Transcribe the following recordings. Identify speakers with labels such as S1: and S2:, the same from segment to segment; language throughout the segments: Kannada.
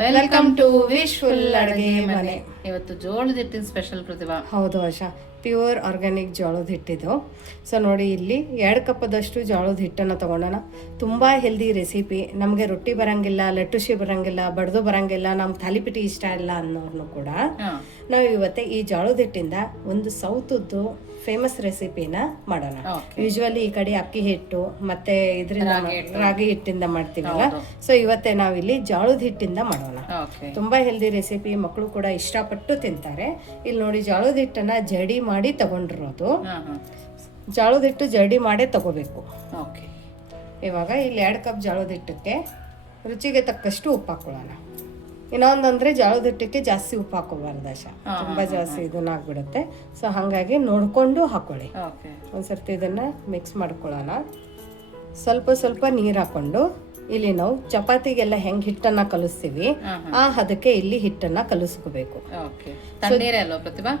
S1: ವೆಲ್ಕಮ್ ಟು ಫುಲ್ ಅಡುಗೆ ಮನೆ
S2: ಇವತ್ತು ಜೋಳದ ಹಿಟ್ಟಿನ ಸ್ಪೆಷಲ್ ಪ್ರತಿಭಾ.
S1: ಹೌದು ಆಶಾ ಪ್ಯೂರ್ ಆರ್ಗ್ಯಾನಿಕ್ ಜೋಳದ ಹಿಟ್ಟಿದು. ಸೊ ನೋಡಿ ಇಲ್ಲಿ ಎರಡು ಕಪ್ಪದಷ್ಟು ಜೋಳದ ಹಿಟ್ಟನ್ನು ತಗೊಂಡೋಣ. ತುಂಬ ಹೆಲ್ದಿ ರೆಸಿಪಿ ನಮಗೆ ರೊಟ್ಟಿ ಬರಂಗಿಲ್ಲ ಲಟ್ಟುಶಿ ಬರಂಗಿಲ್ಲ ಬಡ್ದು ಬರಂಗಿಲ್ಲ ನಮ್ಗೆ ಥಾಲಿಪಿಟಿ ಇಷ್ಟ ಇಲ್ಲ ಅನ್ನೋರ್ನು ಕೂಡ ನಾವು ಇವತ್ತೆ ಈ ಜೋಳದ ಹಿಟ್ಟಿಂದ ಒಂದು ಸೌತದ್ದು ಫೇಮಸ್ ರೆಸಿಪಿನ ಮಾಡೋಣ. ಯೂಶುವಲಿ ಈ ಕಡೆ ಅಕ್ಕಿ ಹಿಟ್ಟು ಮತ್ತೆ ಇದರಿಂದ ರಾಗಿ ಹಿಟ್ಟಿಂದ ಮಾಡ್ತೀವಲ್ಲ? ಸೊ ಇವತ್ತೆ ನಾವಿಲ್ಲಿ ಜಾಳದ ಹಿಟ್ಟಿಂದ ಮಾಡೋಣ. ತುಂಬಾ ಹೆಲ್ದಿ ರೆಸಿಪಿ ಮಕ್ಕಳು ಕೂಡ ಇಷ್ಟಪಟ್ಟು ತಿಂತಾರೆ. ಇಲ್ಲಿ ನೋಡಿ ಜಾಳದ ಹಿಟ್ಟನ್ನ ಜಡಿ ಮಾಡಿ ತಗೊಂಡಿರೋದು. ಜೋಳದ ಹಿಟ್ಟು ಜಡಿ ಮಾಡೇ ತಗೋಬೇಕು. ಇವಾಗ ಇಲ್ಲಿ ಎರಡು ಕಪ್ ಜಾಳದ ಹಿಟ್ಟಕ್ಕೆ ರುಚಿಗೆ ತಕ್ಕಷ್ಟು ಉಪ್ಪು ಹಾಕೊಳ್ಳೋಣ ಇನ್ನೊಂದಂದ್ರೆ ಜೋಳದ ಹಿಟ್ಟಕ್ಕೆ ಜಾಸ್ತಿ ಉಪ್ಪು ಹಾಕೋಬಾರ್ದು ಆಶಾ. ತುಂಬಾ ಜಾಸ್ತಿ ಇದನ್ನ ಆಗ್ಬಿಡುತ್ತೆ. ಸೊ ಹಾಗಾಗಿ ನೋಡ್ಕೊಂಡು ಹಾಕೊಳ್ಳಿ. ಒಂದ್ಸರ್ತಿ ಇದನ್ನ ಮಿಕ್ಸ್ ಮಾಡ್ಕೊಳ್ಳೋಣ. ಸ್ವಲ್ಪ ಸ್ವಲ್ಪ ನೀರು ಹಾಕೊಂಡು ಇಲ್ಲಿ ನಾವು ಚಪಾತಿಗೆಲ್ಲ ಹೆಂಗ್ ಹಿಟ್ಟನ್ನ ಕಲಿಸ್ತೀವಿ ಆ ಹದಕ್ಕೆ ಇಲ್ಲಿ ಹಿಟ್ಟನ್ನ ಕಲಿಸ್ಕೋಬೇಕು.
S2: ಓಕೆ.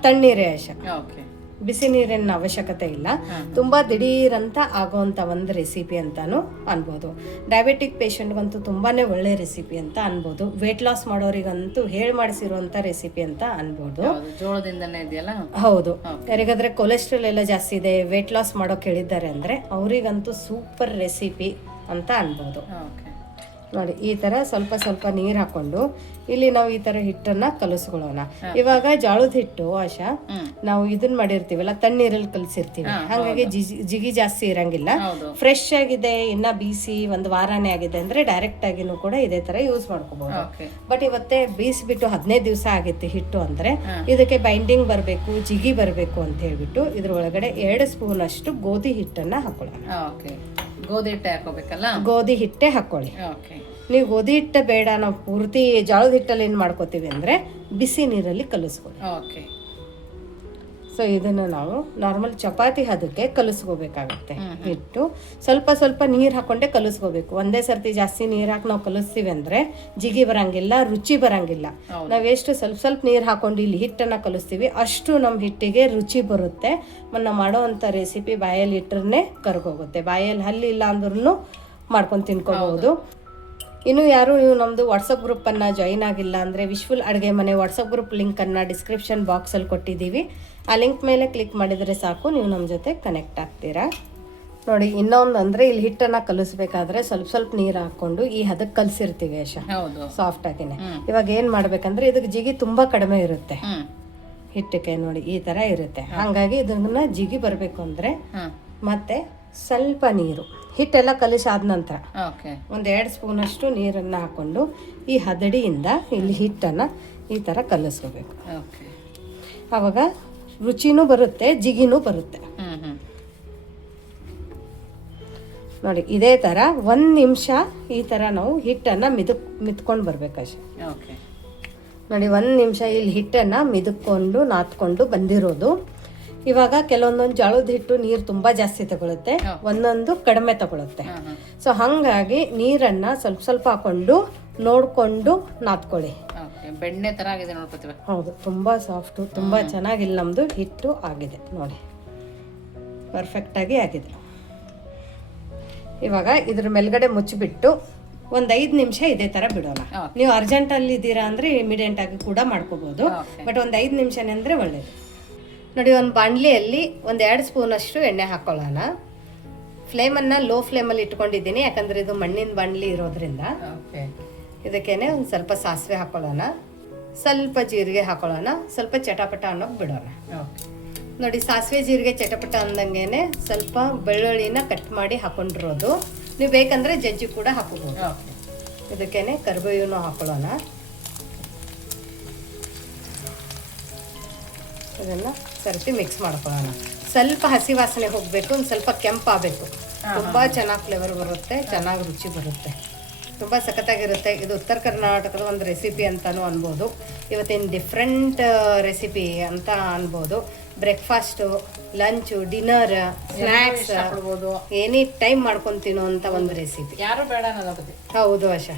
S2: ತಣ್ಣೀರೇ ಅಲ್ವಾ
S1: ಬಿಸಿ ನೀರಿನ ಅವಶ್ಯಕತೆ ಇಲ್ಲ. ತುಂಬಾ ದಿಢೀರಂತ ಆಗೋವಂಥ ಒಂದು ರೆಸಿಪಿ ಅಂತಾನು ಅನ್ಬೋದು. ಡಯಾಬಿಟಿಕ್ ಪೇಷಂಟ್ಗಂತೂ ತುಂಬಾನೇ ಒಳ್ಳೆ ರೆಸಿಪಿ ಅಂತ ಅನ್ಬೋದು. ವೇಟ್ ಲಾಸ್ ಮಾಡೋರಿಗಂತೂ ಹೇಳಿ ಮಾಡಿಸಿರುವಂಥ ರೆಸಿಪಿ ಅಂತ ಅನ್ಬೋದು.
S2: ಹೌದು ಜೋಳದಿಂದನೇ ಇದೆಯಲ್ಲ?
S1: ಹೌದು. ಯಾರಿಗಾದ್ರೆ ಕೊಲೆಸ್ಟ್ರಾಲ್ ಎಲ್ಲ ಜಾಸ್ತಿ ಇದೆ ವೇಟ್ ಲಾಸ್ ಮಾಡೋಕೆ ಹೇಳಿದ್ದಾರೆ ಅಂದ್ರೆ ಅವರಿಗಂತೂ ಸೂಪರ್ ರೆಸಿಪಿ ಅಂತ ಅನ್ಬೋದು. ನೋಡಿ ಈ ತರ ಸ್ವಲ್ಪ ಸ್ವಲ್ಪ ನೀರ್ ಹಾಕೊಂಡು ಇಲ್ಲಿ ನಾವು ಈ ತರ ಹಿಟ್ಟನ್ನ ಕಲಸ್ಕೊಳ್ಳೋಣ. ಇವಾಗ ಜೋಳದ ಹಿಟ್ಟು ಆಶಾ ನಾವು ಇದನ್ನ ಮಾಡಿರ್ತೀವಲ್ಲ ತಣ್ಣೀರಲ್ಲಿ ಕಲಸಿರ್ತೀವಿ. ಹಾಗಾಗಿ ಜಿಗಿ ಜಾಸ್ತಿ ಇರಂಗಿಲ್ಲ. ಫ್ರೆಶ್ ಆಗಿದೆ ಇನ್ನ ಬೀಸಿ ಒಂದು ವಾರನೇ ಆಗಿದೆ ಅಂದ್ರೆ ಡೈರೆಕ್ಟ್ ಆಗಿನೂ ಕೂಡ ಇದೇ ತರ ಯೂಸ್ ಮಾಡ್ಕೋಬಹುದು ಬಟ್ ಇವತ್ತೇ ಬೀಸ್ಬಿಟ್ಟು ಹದಿನೈದು ದಿವಸ ಆಗಿತ್ತು ಹಿಟ್ಟು ಅಂದ್ರೆ ಇದಕ್ಕೆ ಬೈಂಡಿಂಗ್ ಬರಬೇಕು ಜಿಗಿ ಬರಬೇಕು ಅಂತ ಹೇಳ್ಬಿಟ್ಟು ಇದ್ರ ಒಳಗಡೆ ಎರಡು ಸ್ಪೂನ್ ಅಷ್ಟು ಗೋಧಿ ಹಿಟ್ಟನ್ನ ಹಾಕೊಳ್ಳೋಣ.
S2: ಗೋಧಿ ಹಿಟ್ಟೆ ಹಾಕೋಬೇಕಲ್ಲ
S1: ಗೋಧಿ ಹಿಟ್ಟೆ ಹಾಕೊಳ್ಳಿ.
S2: ಓಕೆ.
S1: ನೀವು ಹೊದಿ ಹಿಟ್ಟ ಬೇಡ ನಾವು ಪೂರ್ತಿ ಜೋಳದ ಹಿಟ್ಟಲ್ಲಿ ಏನು ಮಾಡ್ಕೋತೀವಿ ಅಂದರೆ ಬಿಸಿ ನೀರಲ್ಲಿ ಕಲಿಸ್ಕೊಳ್ಳಿ.
S2: ಓಕೆ
S1: ಸೊ ಇದನ್ನು ನಾವು ನಾರ್ಮಲ್ ಚಪಾತಿ ಹದಕ್ಕೆ ಕಲಿಸ್ಕೋಬೇಕಾಗತ್ತೆ ಹಿಟ್ಟು. ಸ್ವಲ್ಪ ಸ್ವಲ್ಪ ನೀರು ಹಾಕೊಂಡೆ ಕಲಿಸ್ಕೋಬೇಕು. ಒಂದೇ ಸರ್ತಿ ಜಾಸ್ತಿ ನೀರು ಹಾಕಿ ನಾವು ಕಲಿಸ್ತೀವಿ ಅಂದರೆ ಜಿಗಿ ಬರಂಗಿಲ್ಲ ರುಚಿ ಬರಂಗಿಲ್ಲ. ನಾವೆಷ್ಟು ಸ್ವಲ್ಪ ಸ್ವಲ್ಪ ನೀರು ಹಾಕೊಂಡು ಇಲ್ಲಿ ಹಿಟ್ಟನ್ನು ಕಲಿಸ್ತೀವಿ ಅಷ್ಟು ನಮ್ಮ ಹಿಟ್ಟಿಗೆ ರುಚಿ ಬರುತ್ತೆ. ನಾವು ಮಾಡೋವಂಥ ರೆಸಿಪಿ ಬಾಯಲ್ಲಿ ಇಟ್ಟರೆ ಕರ್ಗೋಗುತ್ತೆ. ಬಾಯಲ್ಲಿ ಹಲ್ಲಿಲ್ಲ ಅಂದ್ರೂ ಮಾಡ್ಕೊಂಡು ತಿನ್ಕೋಬಹುದು. ಇನ್ನು ಯಾರು ನೀವು ನಮ್ಮದು ವಾಟ್ಸಪ್ ಗ್ರೂಪನ್ನು ಜಾಯಿನ್ ಆಗಿಲ್ಲ ಅಂದರೆ ವಿಶ್ವಲ್ ಅಡುಗೆ ಮನೆ ವಾಟ್ಸಪ್ ಗ್ರೂಪ್ ಲಿಂಕನ್ನು ಡಿಸ್ಕ್ರಿಪ್ಷನ್ ಬಾಕ್ಸಲ್ಲಿ ಕೊಟ್ಟಿದ್ದೀವಿ. ಆ ಲಿಂಕ್ ಮೇಲೆ ಕ್ಲಿಕ್ ಮಾಡಿದರೆ ಸಾಕು ನೀವು ನಮ್ಮ ಜೊತೆ ಕನೆಕ್ಟ್ ಆಗ್ತೀರಾ? ನೋಡಿ ಇನ್ನೊಂದು ಅಂದರೆ ಇಲ್ಲಿ ಹಿಟ್ಟನ್ನು ಕಲಿಸ್ಬೇಕಾದ್ರೆ ಸ್ವಲ್ಪ ಸ್ವಲ್ಪ ನೀರು ಹಾಕ್ಕೊಂಡು ಈ ಹದಕ್ಕೆ ಕಲಸಿರ್ತೀವಿ ಯಶ. ಸಾಫ್ಟ್ ಆಗಿನೇ. ಇವಾಗ ಏನು ಮಾಡ್ಬೇಕಂದ್ರೆ ಇದಕ್ಕೆ ಜಿಗಿ ತುಂಬ ಕಡಿಮೆ ಇರುತ್ತೆ. ಹಿಟ್ಟಕ್ಕೆ ನೋಡಿ ಈ ಥರ ಇರುತ್ತೆ. ಹಾಗಾಗಿ ಇದನ್ನ ಜಿಗಿ ಬರಬೇಕು ಅಂದರೆ ಮತ್ತೆ ಸ್ವಲ್ಪ ನೀರು. ಹಿಟ್ಟೆಲ್ಲ ಕಲಿಸಾದ ನಂತರ
S2: ಓಕೆ.
S1: ಒಂದು ಎರಡು ಸ್ಪೂನಷ್ಟು ನೀರನ್ನು ಹಾಕ್ಕೊಂಡು ಈ ಹದಡಿಯಿಂದ ಇಲ್ಲಿ ಹಿಟ್ಟನ್ನು ಈ ಥರ ಕಲಿಸ್ಕೋಬೇಕು. ಆವಾಗ ರುಚಿನೂ ಬರುತ್ತೆ ಜಿಗಿನೂ ಬರುತ್ತೆ. ನೋಡಿ ಇದೇ ಥರ ಒಂದು ನಿಮಿಷ ಈ ಥರ ನಾವು ಹಿಟ್ಟನ್ನು ಮಿದುಕ್ ಮಿತ್ಕೊಂಡು ಬರಬೇಕಷ್ಟೆ
S2: ಓಕೆ.
S1: ನೋಡಿ ಒಂದು ನಿಮಿಷ ಇಲ್ಲಿ ಹಿಟ್ಟನ್ನು ಮಿದುಕೊಂಡು ನಾದ್ಕೊಂಡು ಬಂದಿರೋದು. ಇವಾಗ ಕೆಲವೊಂದೊಂದು ಜಳದ ಹಿಟ್ಟು ನೀರು ತುಂಬಾ ಜಾಸ್ತಿ ತಗೊಳುತ್ತೆ ಒಂದೊಂದು ಕಡಿಮೆ ತಗೊಳುತ್ತೆ. ಸೊ ಹಾಗಾಗಿ ನೀರನ್ನ ಸ್ವಲ್ಪ ಸ್ವಲ್ಪ ಹಾಕೊಂಡು ನೋಡಿಕೊಂಡು ನಾದ್ಕೊಳ್ಳಿ.
S2: ಬೆಣ್ಣೆ ತರ ಆಗಿದೆ
S1: ಹೌದು ತುಂಬಾ ಸಾಫ್ಟು ತುಂಬಾ ಚೆನ್ನಾಗಿಲ್ಲ ನಮ್ದು ಹಿಟ್ಟು ಆಗಿದೆ ನೋಡಿ. ಪರ್ಫೆಕ್ಟ್ ಆಗಿ ಆಗಿದೆ. ಇವಾಗ ಇದ್ರ ಮೇಲ್ಗಡೆ ಮುಚ್ಚಿಬಿಟ್ಟು ಒಂದು ಐದ್ ನಿಮಿಷ ಇದೇ ತರ ಬಿಡೋಣ. ನೀವು ಅರ್ಜೆಂಟ್ ಅಲ್ಲಿ ಇದ್ದೀರಾ ಅಂದ್ರೆ ಇಮಿಡಿಯೆಂಟ್ ಆಗಿ ಕೂಡ
S2: ಮಾಡ್ಕೋಬಹುದು
S1: ಬಟ್ ಒಂದು ಐದ್ ನಿಮಿಷನೇ ಅಂದರೆ ಒಳ್ಳೇದು. ನೋಡಿ ಒಂದು ಬಾಣಲಿಯಲ್ಲಿ ಒಂದು ಎರಡು ಸ್ಪೂನಷ್ಟು ಎಣ್ಣೆ ಹಾಕ್ಕೊಳ್ಳೋಣ ಫ್ಲೇಮನ್ನು ಲೋ ಫ್ಲೇಮಲ್ಲಿ ಇಟ್ಕೊಂಡಿದ್ದೀನಿ ಯಾಕಂದರೆ ಇದು ಮಣ್ಣಿನ ಬಾಣಲಿ ಇರೋದ್ರಿಂದ. ಇದಕ್ಕೇನೆ ಒಂದು ಸ್ವಲ್ಪ ಸಾಸಿವೆ ಹಾಕೊಳ್ಳೋಣ. ಸ್ವಲ್ಪ ಜೀರಿಗೆ ಹಾಕೊಳ್ಳೋಣ. ಸ್ವಲ್ಪ ಚಟಪಟ ಅನ್ನೋಕೆ ಬಿಡೋಣ. ನೋಡಿ ಸಾಸಿವೆ ಜೀರಿಗೆ ಚಟಪಟ ಅಂದಂಗೆ ಸ್ವಲ್ಪ ಬೆಳ್ಳುಳ್ಳಿನ ಕಟ್ ಮಾಡಿ ಹಾಕೊಂಡಿರೋದು. ನೀವು ಬೇಕಂದ್ರೆ ಜಜ್ಜಿ ಕೂಡ ಹಾಕೋಬಹುದು ಇದಕ್ಕೇನೆ ಕರಿಬೇವನ್ನು ಹಾಕೊಳ್ಳೋಣ. ಇದನ್ನ ಸರ್ತಿ ಮಿಕ್ಸ್ ಮಾಡ್ಕೊಳ್ಳೋಣ. ಸ್ವಲ್ಪ ಹಸಿ ವಾಸನೆ ಹೋಗಬೇಕು ಒಂದು ಸ್ವಲ್ಪ ಕೆಂಪಾಗಬೇಕು ತುಂಬ ಚೆನ್ನಾಗಿ ಫ್ಲೇವರ್ ಬರುತ್ತೆ ಚೆನ್ನಾಗಿ ರುಚಿ ಬರುತ್ತೆ. ತುಂಬ ಸಖತ್ತಾಗಿರುತ್ತೆ. ಇದು ಉತ್ತರ ಕರ್ನಾಟಕದ ಒಂದು ರೆಸಿಪಿ ಅಂತಲೂ ಅನ್ಬೋದು. ಇವತ್ತಿನ ಡಿಫ್ರೆಂಟ್ ರೆಸಿಪಿ ಅಂತ ಅನ್ಬೋದು. ಬ್ರೇಕ್ಫಾಸ್ಟು ಲಂಚು ಡಿನ್ನರ್ ಸ್ನ್ಯಾಕ್ಸ್
S2: ಆಗ್ಬೋದು
S1: ಎನಿ ಟೈಮ್ ಮಾಡ್ಕೊಂಡು ತಿನ್ನುವಂಥ ಒಂದು ರೆಸಿಪಿ
S2: ಯಾರು ಬೇಡ
S1: ಹೌದು ಆಶಾ.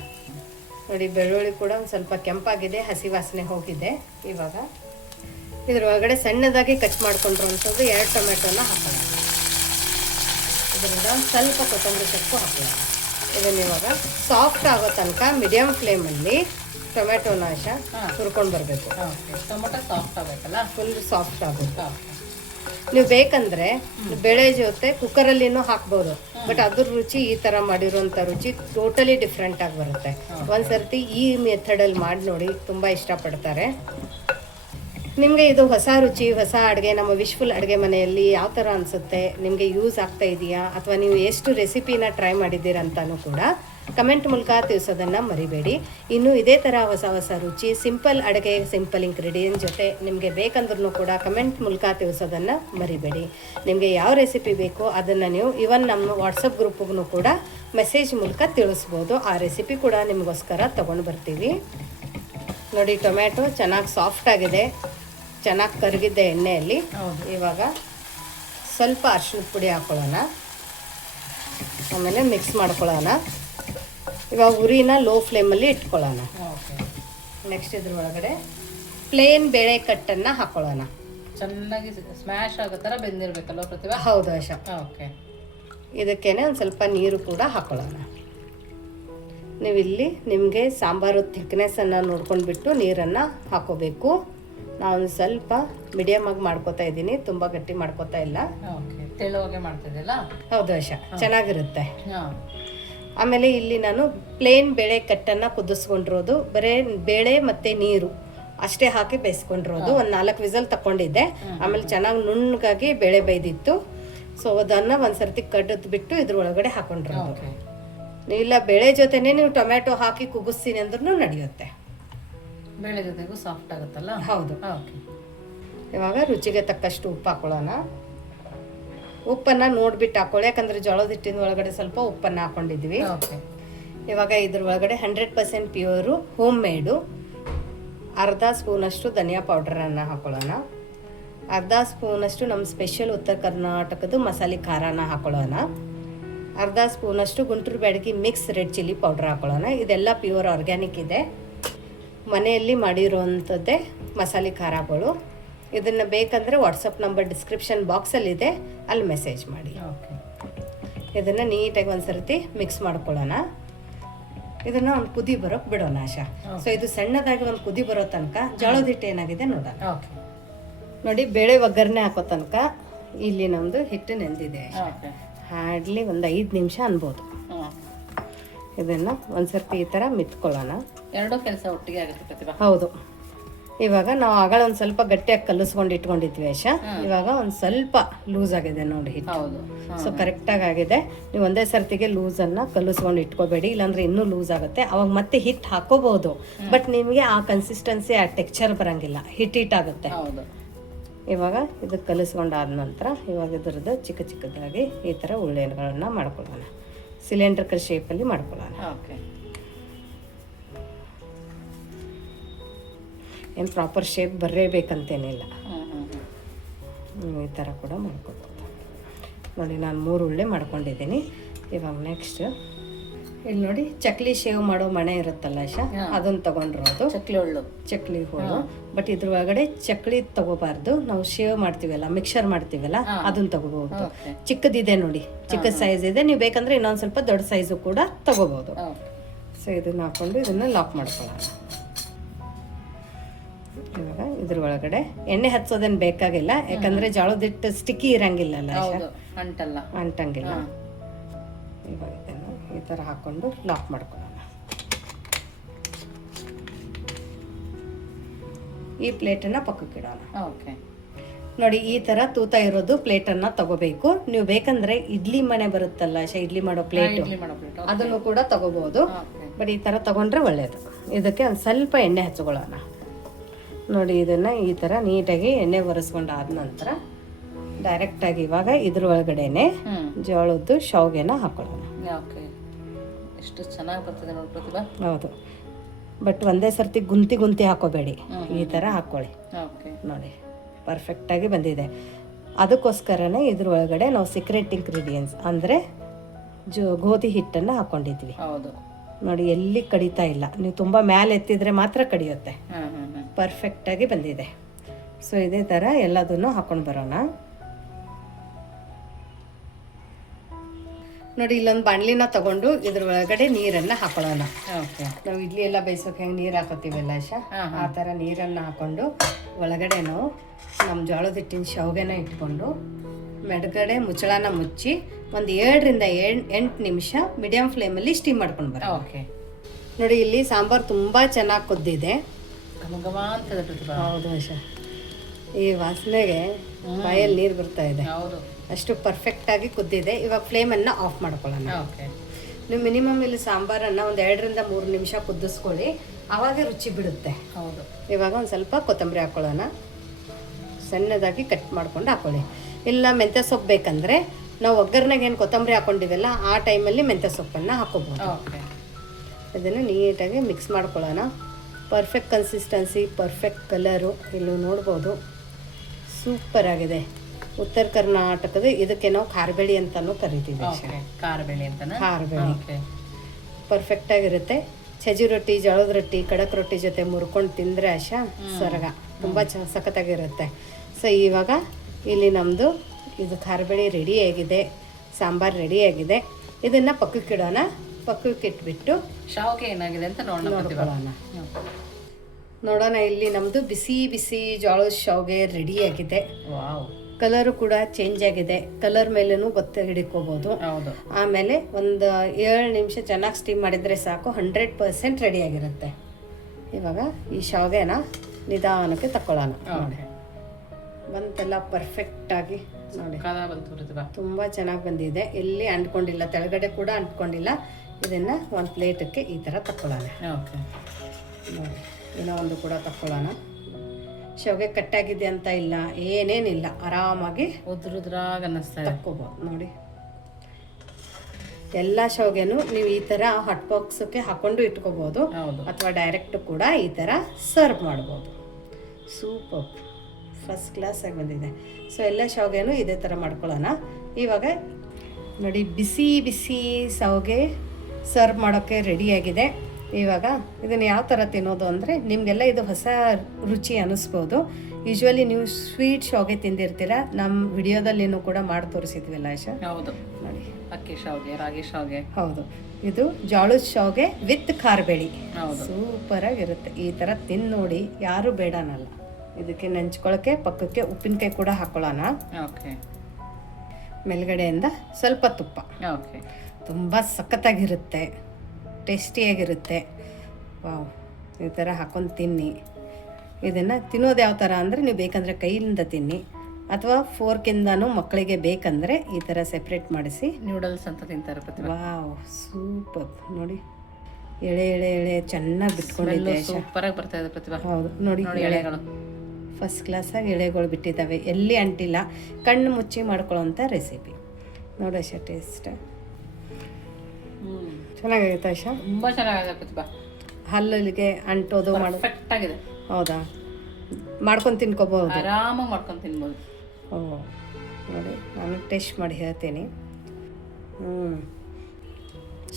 S1: ನೋಡಿ ಬೆಳ್ಳುಳ್ಳಿ ಕೂಡ ಒಂದು ಸ್ವಲ್ಪ ಕೆಂಪಾಗಿದೆ ಹಸಿ ವಾಸನೆ ಹೋಗಿದೆ. ಇವಾಗ ಇದ್ರ ಒಳಗಡೆ ಸಣ್ಣದಾಗಿ ಕಟ್ ಮಾಡ್ಕೊಂಡಿರುವಂಥದ್ದು ಎರಡು ಟೊಮೆಟೊನ ಹಾಕೋಣ. ಇದರಿಂದ ಸ್ವಲ್ಪ ಕೊತ್ತಂಬರಿ ಸೊಪ್ಪು ಹಾಕೋಣ. ಇದನ್ನ ಇವಾಗ ಸಾಫ್ಟ್ ಆಗೋ ತನಕ ಮೀಡಿಯಮ್ ಫ್ಲೇಮಲ್ಲಿ ಟೊಮೆಟೊ ನಾಶ ಹುರ್ಕೊಂಡು ಬರಬೇಕು.
S2: ಟೊಮೆಟೊ ಸಾಫ್ಟ್ ಆಗಬೇಕಲ್ಲ
S1: ಫುಲ್ ಸಾಫ್ಟ್ ಆಗುತ್ತೆ. ನೀವು ಬೇಕಂದ್ರೆ ಬೆಳೆ ಜೊತೆ ಕುಕ್ಕರಲ್ಲಿನೂ ಹಾಕ್ಬೋದು. ಬಟ್ ಅದ್ರ ರುಚಿ ಈ ಥರ ಮಾಡಿರುವಂತ ರುಚಿ ಟೋಟಲಿ ಡಿಫ್ರೆಂಟ್ ಆಗಿ ಬರುತ್ತೆ. ಒಂದ್ಸರ್ತಿ ಈ ಮೆಥಡಲ್ಲಿ ಮಾಡಿ ನೋಡಿ ತುಂಬ ಇಷ್ಟಪಡ್ತಾರೆ. ನಿಮಗೆ ಇದು ಹೊಸ ರುಚಿ, ಹೊಸ ಅಡುಗೆ, ನಮ್ಮ ವಿಶ್ಫುಲ್ ಅಡುಗೆ ಮನೆಯಲ್ಲಿ ಯಾವ ಥರ ಅನಿಸುತ್ತೆ? ನಿಮಗೆ ಯೂಸ್ ಆಗ್ತಾ ಇದೆಯಾ? ಅಥವಾ ನೀವು ಎಷ್ಟು ರೆಸಿಪಿನ ಟ್ರೈ ಮಾಡಿದ್ದೀರಾ ಅಂತಾನೂ ಕೂಡ ಕಮೆಂಟ್ ಮೂಲಕ ತಿಳಿಸೋದನ್ನು ಮರಿಬೇಡಿ. ಇನ್ನು ಇದೇ ಥರ ಹೊಸ ಹೊಸ ರುಚಿ ಸಿಂಪಲ್ ಅಡುಗೆ ಸಿಂಪಲ್ ಇಂಗ್ರೀಡಿಯೆಂಟ್ ಜೊತೆ ನಿಮಗೆ ಬೇಕಂದ್ರೂ ಕೂಡ ಕಮೆಂಟ್ ಮೂಲಕ ತಿಳಿಸೋದನ್ನು ಮರಿಬೇಡಿ. ನಿಮಗೆ ಯಾವ ರೆಸಿಪಿ ಬೇಕೋ ಅದನ್ನು ನೀವು ಇವನ್ ನಮ್ಮ ವಾಟ್ಸಪ್ ಗ್ರೂಪ್ಗೂ ಕೂಡ ಮೆಸೇಜ್ ಮೂಲಕ ತಿಳಿಸ್ಬೋದು. ಆ ರೆಸಿಪಿ ಕೂಡ ನಿಮಗೋಸ್ಕರ ತೊಗೊಂಡು ಬರ್ತೀವಿ. ನೋಡಿ ಟೊಮ್ಯಾಟೊ ಚೆನ್ನಾಗಿ ಸಾಫ್ಟ್ ಆಗಿದೆ. ಚೆನ್ನಾಗಿ ಕರಗಿದ್ದೆ ಎಣ್ಣೆಯಲ್ಲಿ
S2: ಹೌದು.
S1: ಇವಾಗ ಸ್ವಲ್ಪ ಅರ್ಶಿಣದ ಪುಡಿ ಹಾಕೊಳ್ಳೋಣ. ಆಮೇಲೆ ಮಿಕ್ಸ್ ಮಾಡ್ಕೊಳ್ಳೋಣ. ಇವಾಗ ಉರಿನ ಲೋ ಫ್ಲೇಮಲ್ಲಿ ಇಟ್ಕೊಳ್ಳೋಣ.
S2: ಓಕೆ.
S1: ನೆಕ್ಸ್ಟ್ ಇದ್ರ ಒಳಗಡೆ ಪ್ಲೇನ್ ಬೇಳೆ ಕಟ್ಟನ್ನು ಹಾಕೊಳ್ಳೋಣ.
S2: ಚೆನ್ನಾಗಿ ಸ್ಮ್ಯಾಶ್ ಆಗೋ ಥರ ಬೆಂದಿರಬೇಕಲ್ಲ ಪ್ರತಿಭೆ?
S1: ಹೌದು ಆಶಾ.
S2: ಓಕೆ.
S1: ಇದಕ್ಕೇನೆ ಒಂದು ಸ್ವಲ್ಪ ನೀರು ಕೂಡ ಹಾಕೊಳ್ಳೋಣ. ನೀವಿಲ್ಲಿ ನಿಮಗೆ ಸಾಂಬಾರು ಥಿಕ್ನೆಸ್ಸನ್ನು ನೋಡ್ಕೊಂಡ್ಬಿಟ್ಟು ನೀರನ್ನು ಹಾಕೋಬೇಕು. ನಾನು ಸ್ವಲ್ಪ ಮೀಡಿಯಮ್ ಆಗಿ ಮಾಡ್ಕೋತಾ ಇದ್ದೀನಿ ತುಂಬಾ ಗಟ್ಟಿ ಮಾಡ್ಕೋತಾ ಇಲ್ಲ.
S2: ಓಕೆ ತೆಳುವಾಗೆ ಮಾಡ್ತಿದ್ದಿಲ್ಲ
S1: ಹೌದು ವಶ ಚೆನ್ನಾಗಿರುತ್ತೆ. ಆಮೇಲೆ ಇಲ್ಲಿ ನಾನು ಪ್ಲೇನ್ ಬೇಳೆ ಕಟ್ಟನ್ನು ಕುದಿಸ್ಕೊಂಡಿರೋದು ಬರೇ ಬೇಳೆ ಮತ್ತೆ ನೀರು ಅಷ್ಟೇ ಹಾಕಿ ಬೇಯಿಸ್ಕೊಂಡಿರೋದು. ಒಂದು ನಾಲ್ಕು ವಿಸಲ್ ತಗೊಂಡಿದ್ದೆ ಆಮೇಲೆ ಚೆನ್ನಾಗಿ ನುಣ್ಣಗಾಗಿ ಬೇಳೆ ಬೈದಿತ್ತು ಸೊ ಅದನ್ನು ಒಂದ್ಸರ್ತಿ ಕಡ್ದು ಬಿಟ್ಟು ಇದ್ರೊಳಗಡೆ ಹಾಕೊಂಡಿರೋದು. ಇಲ್ಲ ಬೇಳೆ ಜೊತೆನೆ ನೀವು ಟೊಮ್ಯಾಟೊ ಹಾಕಿ ಕುಗಿಸ್ತೀನಿ ಅಂದ್ರೂ ನಡೆಯುತ್ತೆ.
S2: ಬೇಳೆ ಜೊತೆಗೂ ಸಾಫ್ಟ್ ಆಗುತ್ತಲ್ಲ?
S1: ಹೌದು.
S2: ಓಕೆ
S1: ಇವಾಗ ರುಚಿಗೆ ತಕ್ಕಷ್ಟು ಉಪ್ಪು ಹಾಕೊಳ್ಳೋಣ. ಉಪ್ಪನ್ನು ನೋಡ್ಬಿಟ್ಟು ಹಾಕೊಳ್ಳಿ ಯಾಕಂದ್ರೆ ಜೋಳದ ಹಿಟ್ಟಿನ ಒಳಗಡೆ ಸ್ವಲ್ಪ ಉಪ್ಪನ್ನು ಹಾಕೊಂಡಿದ್ವಿ.
S2: ಓಕೆ
S1: ಇವಾಗ ಇದ್ರ ಒಳಗಡೆ hundred percent pure home made ಅರ್ಧ ಸ್ಪೂನಷ್ಟು ಧನಿಯಾ ಪೌಡ್ರನ್ನು ಹಾಕೊಳ್ಳೋಣ. ಅರ್ಧ ಸ್ಪೂನಷ್ಟು ನಮ್ಮ ಸ್ಪೆಷಲ್ ಉತ್ತರ ಕರ್ನಾಟಕದ ಮಸಾಲೆ ಖಾರನ ಹಾಕೊಳ್ಳೋಣ. ಅರ್ಧ ಸ್ಪೂನಷ್ಟು Guntur Byadgi mix red chilli powder ಹಾಕೊಳ್ಳೋಣ. ಇದೆಲ್ಲ ಪ್ಯೂರ್ ಆರ್ಗ್ಯಾನಿಕ್ ಇದೆ. ಮನೆಯಲ್ಲಿ ಮಾಡಿರುವಂಥದ್ದೇ ಮಸಾಲೆ ಖಾರಗಳು. ಇದನ್ನು ಬೇಕಂದರೆ ವಾಟ್ಸಪ್ ನಂಬರ್ ಡಿಸ್ಕ್ರಿಪ್ಷನ್ ಬಾಕ್ಸಲ್ಲಿದೆ ಅಲ್ಲಿ ಮೆಸೇಜ್ ಮಾಡಿ. ಇದನ್ನು ನೀಟಾಗಿ ಒಂದ್ಸರ್ತಿ ಮಿಕ್ಸ್ ಮಾಡ್ಕೊಳ್ಳೋಣ. ಇದನ್ನ ಒಂದು ಕುದಿ ಬರೋಕ್ ಬಿಡೋಣ ಆಶಾ. ಸೊ ಇದು ಸಣ್ಣದಾಗಿ ಒಂದು ಕುದಿ ಬರೋ ತನಕ ಜೋಳದ ಹಿಟ್ಟು ಏನಾಗಿದೆ ನೋಡೋಣ.
S2: ಓಕೆ.
S1: ನೋಡಿ ಬೇಳೆ ಒಗ್ಗರಣೆ ಹಾಕೋ ತನಕ ಇಲ್ಲಿ ನಮ್ಮದು ಹಿಟ್ಟು ನೆಂದಿದೆ ಹಾರ್ಡ್ಲಿ ಒಂದು ಐದು ನಿಮಿಷ ಅನ್ಬೋದು. ಇದನ್ನು ಒಂದು ಒಂದ್ಸರ್ತಿ ಈ ಥರ ಮಿತ್ಕೊಳ್ಳೋಣ.
S2: ಎರಡೂ ಕೆಲಸ ಒಟ್ಟಿಗೆ ಆಗುತ್ತೆ ಪ್ರತಿಭಾ.
S1: ಹೌದು. ಇವಾಗ ನಾವು ಆಗಳ ಒಂದು ಸ್ವಲ್ಪ ಗಟ್ಟಿಯಾಗಿ ಕಲಿಸ್ಕೊಂಡು ಇಟ್ಕೊಂಡಿದ್ವಿ ಯಶ ಇವಾಗ ಒಂದು ಸ್ವಲ್ಪ ಲೂಸ್ ಆಗಿದೆ ನೋಡಿ ಹಿಟ್ಟು.
S2: ಹೌದು.
S1: ಸೊ ಕರೆಕ್ಟಾಗಿ ಆಗಿದೆ ನೀವು ಒಂದೇ ಸರ್ತಿಗೆ ಲೂಸನ್ನು ಕಲಿಸ್ಕೊಂಡು ಇಟ್ಕೋಬೇಡಿ ಇಲ್ಲಾಂದ್ರೆ ಇನ್ನೂ ಲೂಸ್ ಆಗುತ್ತೆ. ಅವಾಗ ಮತ್ತೆ ಹಿಟ್ಟು ಹಾಕೋಬಹುದು. ಬಟ್ ನಿಮಗೆ ಆ ಕನ್ಸಿಸ್ಟೆನ್ಸಿ ಆ ಟೆಕ್ಸ್ಚರ್ ಬರಂಗಿಲ್ಲ. ಹಿಟ್ ಹಿಟ್ಟಾಗುತ್ತೆ
S2: ಹೌದು.
S1: ಇವಾಗ ಇದು ಕಲಿಸ್ಕೊಂಡಾದ ನಂತರ ಇವಾಗ ಇದ್ರದ್ದು ಚಿಕ್ಕ ಚಿಕ್ಕದಾಗಿ ಈ ಥರ ಉಳ್ಳೆಗಳನ್ನು ಮಾಡ್ಕೊಳ್ಳೋಣ. ಸಿಲಿಂಡ್ರಿಕಲ್ ಶೇಪಲ್ಲಿ ಮಾಡ್ಕೊಳ್ಳೋಣ.
S2: ಓಕೆ
S1: ಏನು ಪ್ರಾಪರ್ ಶೇಪ್ ಬರಲೇಬೇಕಂತೇನಿಲ್ಲ ಈ ಥರ ಕೂಡ ಮಾಡ್ಕೊಬೋದು. ನೋಡಿ ನಾನು ಮೂರು ಉಳ್ಳೆ ಮಾಡ್ಕೊಂಡಿದ್ದೀನಿ. ಇವಾಗ ನೆಕ್ಸ್ಟ್ ಇಲ್ಲಿ ನೋಡಿ ಚಕ್ಲಿ ಶೇವ್ ಮಾಡೋ ಮಣೆ ಇರುತ್ತಲ್ಲ ಆಶಾ? ಅದನ್ನು ತಗೊಂಡಿರೋದು
S2: ಚಕ್ಲಿ ಹುಳ್ಳು
S1: ಚಕ್ಲಿ ಹೋಳು. ಬಟ್ ಇದ್ರ ಒಳಗಡೆ ಚಕ್ಲಿ ತಗೋಬಾರ್ದು. ನಾವು ಶೇವ್ ಮಾಡ್ತೀವಲ್ಲ ಮಿಕ್ಸರ್ ಮಾಡ್ತೀವಲ್ಲ ಅದನ್ನ ತಗೋಬಹುದು. ಚಿಕ್ಕದಿದೆ ನೋಡಿ ಚಿಕ್ಕ ಸೈಜ್ ಇದೆ. ನೀವು ಬೇಕಂದ್ರೆ ಇನ್ನೊಂದು ಸ್ವಲ್ಪ ದೊಡ್ಡ ಸೈಜು ಕೂಡ ತಗೋಬಹುದು. ಸೊ ಇದನ್ನ ಹಾಕೊಂಡು ಇದನ್ನ ಲಾಕ್ ಮಾಡ್ಕೊಳ್ಳೋಣ. ಇವಾಗ ಇದ್ರ ಒಳಗಡೆ. ಎಣ್ಣೆ ಹಚ್ಚೋದೇನು ಬೇಕಾಗಿಲ್ಲ ಯಾಕಂದ್ರೆ ಜೋಳದ ಹಿಟ್ಟು ಸ್ಟಿಕ್ಕಿ ಇರಂಗಿಲ್ಲಲ್ಲ
S2: ಅಂಟಲ್ಲ.
S1: ಅಂಟಂಗಿಲ್ಲ. ಇವಾಗ ಇದನ್ನು ಈ ಥರ ಹಾಕೊಂಡು ಲಾಕ್ ಮಾಡ್ಕೊಳ್ಳೋಣ. ಈ ಪ್ಲೇಟನ್ನು ಪಕ್ಕಕ್ಕಿಡೋಣ
S2: ಓಕೆ.
S1: ನೋಡಿ ಈ ತರ ತೂತ ಇರೋದು ಪ್ಲೇಟನ್ನು ತಗೋಬೇಕು. ನೀವು ಬೇಕಂದ್ರೆ ಇಡ್ಲಿ ಮನೆ ಬರುತ್ತಲ್ಲ ಇಡ್ಲಿ ಮಾಡೋ ಪ್ಲೇಟು
S2: ಪ್ಲೇಟ್
S1: ಅದನ್ನು ಕೂಡ ತಗೋಬಹುದು ಬಟ್ ಈ ತರ ತಗೊಂಡ್ರೆ ಒಳ್ಳೆಯದು ಇದಕ್ಕೆ ಒಂದು ಸ್ವಲ್ಪ ಎಣ್ಣೆ ಹಚ್ಕೊಳ್ಳೋಣ. ನೋಡಿ ಇದನ್ನು ಈ ಥರ ನೀಟಾಗಿ ಎಣ್ಣೆ ಒರೆಸ್ಕೊಂಡಾದ ನಂತರ ಡೈರೆಕ್ಟಾಗಿ ಇವಾಗ ಇದ್ರ ಒಳಗಡೆನೆ ಜೋಳದ್ದು ಶಾವ್ಗೆನ ಹಾಕೊಳ್ಳೋಣ.
S2: ಓಕೆ. ಎಷ್ಟು ಚೆನ್ನಾಗಿ ಬರ್ತದೆ ನೋಡಿ ಪ್ರತಿಭಾ.
S1: ಹೌದು. ಬಟ್ ಒಂದೇ ಸರ್ತಿ ಗುಂತಿ ಗುಂತಿ ಹಾಕೋಬೇಡಿ. ಈ ಥರ ಹಾಕ್ಕೊಳ್ಳಿ
S2: ಓಕೆ.
S1: ನೋಡಿ ಪರ್ಫೆಕ್ಟಾಗಿ ಬಂದಿದೆ. ಅದಕ್ಕೋಸ್ಕರನೇ ಇದ್ರ ಒಳಗಡೆ ನಾವು ಸೀಕ್ರೆಟ್ ಇಂಗ್ರೀಡಿಯೆಂಟ್ಸ್ ಅಂದರೆ ಜೋ ಗೋಧಿ ಹಿಟ್ಟನ್ನು ಹಾಕೊಂಡಿದ್ವಿ.
S2: ಹೌದು.
S1: ನೋಡಿ ಎಲ್ಲಿ ಕಡಿತಾ ಇಲ್ಲ. ನೀವು ತುಂಬ ಮ್ಯಾಲೆ ಎತ್ತಿದ್ರೆ ಮಾತ್ರ ಕಡಿಯುತ್ತೆ. ಪರ್ಫೆಕ್ಟಾಗಿ ಬಂದಿದೆ. ಸೊ ಇದೇ ಥರ ಎಲ್ಲದನ್ನು ಹಾಕೊಂಡು ಬರೋಣ. ನೋಡಿ ಇಲ್ಲೊಂದು ಬಾಣಲಿನ ತಗೊಂಡು ಇದ್ರ ಒಳಗಡೆ ನೀರನ್ನು ಹಾಕೊಳ್ಳೋಣ.
S2: ಓಕೆ
S1: ನಾವು ಇಡ್ಲಿ ಎಲ್ಲ ಬೇಯಿಸೋಕೆ ಹೆಂಗೆ ನೀರು ಹಾಕೋತೀವಲ್ಲ
S2: ಹಾ,
S1: ಆ ಥರ ನೀರನ್ನು ಹಾಕೊಂಡು ಒಳಗಡೆ ನಾವು ನಮ್ಮ ಜೋಳದ ಹಿಟ್ಟಿನ ಶಾವ್ಗೆನ ಇಟ್ಕೊಂಡು ಮೆಡಗಡೆ ಮುಚ್ಚಳನ ಮುಚ್ಚಿ ಒಂದು ಏಳರಿಂದ ಎಂಟು ನಿಮಿಷ ಮೀಡಿಯಂ ಫ್ಲೇಮಲ್ಲಿ ಸ್ಟೀಮ್ ಮಾಡ್ಕೊಂಡು ಬರೋ
S2: ಓಕೆ
S1: ನೋಡಿ ಇಲ್ಲಿ ಸಾಂಬಾರು ತುಂಬ ಚೆನ್ನಾಗಿ ಕುದ್ದಿದೆ. ಹೌದು ಆಶಾ ಈ ವಾಸನೆಗೆ ಬಾಯಲ್ಲಿ ನೀರು ಬರ್ತಾ ಇದೆ.
S2: ಹೌದು.
S1: ಅಷ್ಟು ಪರ್ಫೆಕ್ಟಾಗಿ ಕುದ್ದಿದೆ. ಇವಾಗ ಫ್ಲೇಮನ್ನು ಆಫ್ ಮಾಡ್ಕೊಳ್ಳೋಣ.
S2: ಓಕೆ.
S1: ನೀವು ಮಿನಿಮಮ್ ಇಲ್ಲಿ ಸಾಂಬಾರನ್ನು ಒಂದು ಎರಡರಿಂದ ಮೂರು ನಿಮಿಷ ಕುದಿಸ್ಕೊಳ್ಳಿ ಆವಾಗ ರುಚಿ ಬಿಡುತ್ತೆ.
S2: ಹೌದು.
S1: ಇವಾಗ ಒಂದು ಸ್ವಲ್ಪ ಕೊತ್ತಂಬರಿ ಹಾಕೊಳ್ಳೋಣ. ಸಣ್ಣದಾಗಿ ಕಟ್ ಮಾಡ್ಕೊಂಡು ಹಾಕೊಳ್ಳಿ. ಇಲ್ಲ ಮೆಂತ್ಯ ಸೊಪ್ಪು ಬೇಕಂದ್ರೆ ನಾವು ಒಗ್ಗರಣೆಗೆ ಏನು ಕೊತ್ತಂಬರಿ ಹಾಕೊಂಡಿವಲ್ಲ ಆ ಟೈಮಲ್ಲಿ ಮೆಂತ್ಯ ಸೊಪ್ಪನ್ನು ಹಾಕೋಬೋದು.
S2: ಓಕೆ.
S1: ಇದನ್ನು ನೀಟಾಗಿ ಮಿಕ್ಸ್ ಮಾಡ್ಕೊಳ್ಳೋಣ. ಪರ್ಫೆಕ್ಟ್ ಕನ್ಸಿಸ್ಟೆನ್ಸಿ ಪರ್ಫೆಕ್ಟ್ ಕಲರು ಇಲ್ಲಿ ನೋಡ್ಬೋದು. ಸೂಪರ್ ಆಗಿದೆ. ಉತ್ತರ ಕರ್ನಾಟಕದ ಇದಕ್ಕೆ ನಾವು ಖಾರಬೇಳಿ ಅಂತಲೂ ಕರಿತೀವಿ
S2: ಓಕೆ ಅಂತ ಬೇಳೆ ಪರ್ಫೆಕ್ಟ್
S1: ಖಾರಬೇಳಿ ಚಜಿ ಸಜ್ಜಿ ರೊಟ್ಟಿ ಜೋಳದ ರೊಟ್ಟಿ ಕಡಕ್ ರೊಟ್ಟಿ ಜೊತೆ ಮುರ್ಕೊಂಡು ತಿಂದರೆ ಆಶಾ ಸ್ವರ್ಗ. ತುಂಬ ಚ ಸಖತ್ತಾಗಿರುತ್ತೆ. ಸೊ ಇವಾಗ ಇಲ್ಲಿ ನಮ್ಮದು ಇದು ಖಾರಬೇಳಿ ರೆಡಿಯಾಗಿದೆ ಸಾಂಬಾರು ರೆಡಿಯಾಗಿದೆ ಇದನ್ನು ಪಕ್ಕಕ್ಕೆ ಇಡೋಣ ಪಕ್ಕಕ್ಕೆ ಇಟ್ಬಿಟ್ಟು
S2: ಶಾವಿಗೆ ಏನಾಗಿದೆ ಅಂತ ನೋಡೋಣ
S1: ನೋಡೋಣ. ಇಲ್ಲಿ ನಮ್ಮದು ಬಿಸಿ ಬಿಸಿ ಜೋಳದ ಶಾವಿಗೆ ರೆಡಿ
S2: ಆಗಿದೆ.
S1: ಕಲರು ಕೂಡ ಚೇಂಜ್ ಆಗಿದೆ. ಕಲರ್ ಮೇಲೂ ಗೊತ್ತ ಹಿಡ್ಕೋಬಹುದು
S2: ಹೌದು.
S1: ಆಮೇಲೆ ಒಂದು ಏಳು ನಿಮಿಷ ಚೆನ್ನಾಗಿ ಸ್ಟೀಮ್ ಮಾಡಿದರೆ ಸಾಕು ಹಂಡ್ರೆಡ್ ಪರ್ಸೆಂಟ್ ರೆಡಿಯಾಗಿರುತ್ತೆ ಇವಾಗ ಈ ಶಾವಿಗೆನ ನಿಧಾನಕ್ಕೆ
S2: ತಕೊಳ್ಳೋಣ
S1: ಬಂತೆಲ್ಲ ಪರ್ಫೆಕ್ಟಾಗಿ ನೋಡಿ. ತುಂಬ ಚೆನ್ನಾಗಿ ಬಂದಿದೆ. ಎಲ್ಲಿ ಅಂಟ್ಕೊಂಡಿಲ್ಲ ತೆಳಗಡೆ ಕೂಡ ಅಂಟ್ಕೊಂಡಿಲ್ಲ. ಇದನ್ನು ಒಂದು ಪ್ಲೇಟಕ್ಕೆ ಈ ಥರ ತಗೊಳ್ಳೋಣ
S2: ಓಕೆ.
S1: ನೋಡಿ ಇನ್ನೂ ಒಂದು ಕೂಡ ತಕ್ಕೊಳ್ಳೋಣ ಶಾವಿಗೆ ಕಟ್ಟಾಗಿದೆ ಅಂತ ಇಲ್ಲ ಏನೇನಿಲ್ಲ ಆರಾಮಾಗಿ
S2: ಉದ್ರುದ್ರಾಗ ಅನ್ನಿಸ್ತಾ
S1: ತಕ್ಕೋಬೋದು ನೋಡಿ. ಎಲ್ಲ ಶಾವ್ಗೆನೂ ನೀವು ಈ ಥರ ಹಾಟ್ ಬಾಕ್ಸಕ್ಕೆ ಹಾಕೊಂಡು ಇಟ್ಕೋಬೋದು
S2: ಹೌದು.
S1: ಅಥವಾ ಡೈರೆಕ್ಟ್ ಕೂಡ ಈ ಥರ ಸರ್ವ್ ಮಾಡ್ಬೋದು. ಸೂಪರ್ ಫಸ್ಟ್ ಕ್ಲಾಸಾಗಿ ಬಂದಿದೆ. ಸೊ ಎಲ್ಲ ಶಾವ್ಗೆನೂ ಇದೇ ಥರ ಮಾಡ್ಕೊಳ್ಳೋಣ ಇವಾಗ ನೋಡಿ ಬಿಸಿ ಬಿಸಿ ಶಾವ್ಗೆ ಸರ್ವ್ ಮಾಡೋಕ್ಕೆ ರೆಡಿಯಾಗಿದೆ ಇವಾಗ ಇದನ್ನು ಯಾವ ಥರ ತಿನ್ನೋದು ಅಂದರೆ ನಿಮಗೆಲ್ಲ ಇದು ಹೊಸ ರುಚಿ ಅನ್ನಿಸ್ಬೋದು ಯೂಶ್ವಲಿ ನೀವು ಸ್ವೀಟ್ ಶಾವಿಗೆ ತಿಂದಿರ್ತೀರ. ನಮ್ಮ ವಿಡಿಯೋದಲ್ಲಿನೂ ಕೂಡ ಮಾಡಿ ತೋರಿಸಿದ್ವಿಲ್ಲ ಆಶಾ?
S2: ಹೌದು.
S1: ನೋಡಿ.
S2: ಅಕ್ಕಿ ಶಾವಿಗೆ ರಾಗಿ ಶಾವಿಗೆ.
S1: ಹೌದು. ಇದು ಜೋಳದ ಶಾವಿಗೆ ವಿತ್ ಖಾರಬೇಳಿ.
S2: ಹೌದು.
S1: ಸೂಪರ್ ಆಗಿರುತ್ತೆ. ಈ ಥರ ತಿಂದು ನೋಡಿ. ಯಾರು ಬೇಡನಲ್ಲ. ಇದಕ್ಕೆ ನೆಂಚ್ಕೊಳಕ್ಕೆ ಪಕ್ಕಕ್ಕೆ ಉಪ್ಪಿನಕಾಯಿ ಕೂಡ ಹಾಕೊಳ್ಳೋಣ.
S2: ಓಕೆ.
S1: ಮೇಲ್ಗಡೆಯಿಂದ ಸ್ವಲ್ಪ ತುಪ್ಪ.
S2: ಓಕೆ.
S1: ತುಂಬ ಸಖತ್ತಾಗಿರುತ್ತೆ. ಟೇಸ್ಟಿಯಾಗಿರುತ್ತೆ. ವಾವ್ ಈ ಥರ ಹಾಕೊಂಡು ತಿನ್ನಿ. ಇದನ್ನು ತಿನ್ನೋದು ಯಾವ ಥರ ಅಂದರೆ ನೀವು ಬೇಕಂದರೆ ಕೈಯಿಂದ ತಿನ್ನಿ. ಅಥವಾ ಫೋರ್ಕಿಂದನೂ ಮಕ್ಕಳಿಗೆ ಬೇಕಂದರೆ ಈ ಥರ ಸೆಪ್ರೇಟ್ ಮಾಡಿಸಿ.
S2: ನೂಡಲ್ಸ್ ಅಂತ ತಿಂತಾರೆ
S1: ವಾವ್ ಸೂಪರ್. ನೋಡಿ ಎಳೆ ಎಳೆ ಎಳೆ ಚೆನ್ನಾಗಿ ಬಿಟ್ಕೊಂಡಿದ್ದೆ
S2: ಸೂಪರಾಗಿ ಬರ್ತಾ ಇದೆ ಪ್ರತಿಭಾ.
S1: ಹೌದು ನೋಡಿ
S2: ಎಳೆಗಳು.
S1: ಫಸ್ಟ್ ಕ್ಲಾಸಾಗಿ ಎಳೆಗಳು ಬಿಟ್ಟಿದ್ದಾವೆ. ಎಲ್ಲಿ ಅಂಟಿಲ್ಲ. ಕಣ್ಣು ಮುಚ್ಚಿ ಮಾಡ್ಕೊಳ್ಳೋಂಥ ರೆಸಿಪಿ ನೋಡಿ ಆಶಾ ಟೇಸ್ಟ್ ಚೆನ್ನಾಗೈತೆ ಆಶಾ
S2: ತುಂಬಾ ಚೆನ್ನಾಗಿದೆ ಹಲ್ಲಿಗೆ
S1: ಹಲ್ಲಲ್ಲಿಗೆ ಅಂಟೋದು ಮಾಡೋದು
S2: ಪರ್ಫೆಕ್ಟ್ ಆಗಿದೆ.
S1: ಹೌದಾ? ಮಾಡ್ಕೊಂಡು ತಿನ್ಕೋಬಹುದು.
S2: ಆರಾಮಾಗಿ ಮಾಡ್ಕೊಂಡು ತಿನ್ಬೋದು.
S1: ಓ ನೋಡಿ ನಾನು ಟೇಸ್ಟ್ ಮಾಡಿ ಹೇಳ್ತೀನಿ. ಹ್ಞೂ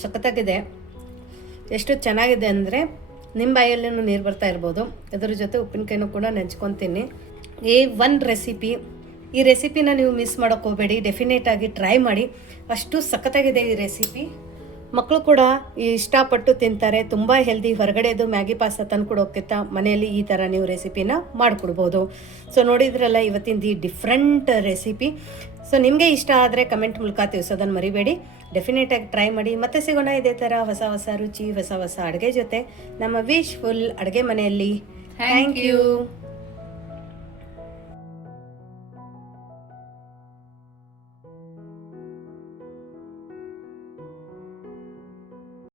S1: ಸಖತ್ತಾಗಿದೆ. ಎಷ್ಟು ಚೆನ್ನಾಗಿದೆ ಅಂದರೆ ನಿಮ್ಮ ಬಾಯಲ್ಲೂ ನೀರು ಬರ್ತಾ ಇರ್ಬೋದು. ಇದ್ರ ಜೊತೆ ಉಪ್ಪಿನಕಾಯಿನೂ ಕೂಡ ನೆಂಚ್ಕೊತೀನಿ ಈ ಒನ್ ರೆಸಿಪಿ ಈ ರೆಸಿಪಿನ ನೀವು ಮಿಸ್ ಮಾಡೋಕ್ಕೆ ಹೋಗಬೇಡಿ. ಡೆಫಿನೇಟ್ ಆಗಿ ಟ್ರೈ ಮಾಡಿ. ಅಷ್ಟು ಸಖತ್ತಾಗಿದೆ ಈ ರೆಸಿಪಿ ಮಕ್ಕಳು ಕೂಡ ಇಷ್ಟಪಟ್ಟು ತಿಂತಾರೆ, ತುಂಬ ಹೆಲ್ದಿ ಹೊರಗಡೆದು ಮ್ಯಾಗಿ ಪಾಸ್ತಾ ತಂದು ಕೊಡೋಕ್ಕಿಂತ ಮನೆಯಲ್ಲಿ ಈ ಥರ ನೀವು ರೆಸಿಪಿನ ಮಾಡಿಕೊಡ್ಬೋದು. ಸೊ ನೋಡಿದ್ರಲ್ಲ ಇವತ್ತಿನ ಈ ಡಿಫ್ರೆಂಟ್ ರೆಸಿಪಿ ಸೊ ನಿಮಗೆ ಇಷ್ಟ ಆದರೆ ಕಮೆಂಟ್ ಮೂಲಕ ತಿಳಿಸೋದನ್ನು ಮರಿಬೇಡಿ. ಡೆಫಿನೆಟಾಗಿ ಟ್ರೈ ಮಾಡಿ. ಮತ್ತೆ ಸಿಗೋಣ ಇದೇ ಥರ ಹೊಸ ಹೊಸ ರುಚಿ, ಹೊಸ ಹೊಸ ಅಡುಗೆ ಜೊತೆ. ನಮ್ಮ ವಿಶ್ ಫುಲ್ ಅಡುಗೆ ಮನೆಯಲ್ಲಿ. Thank you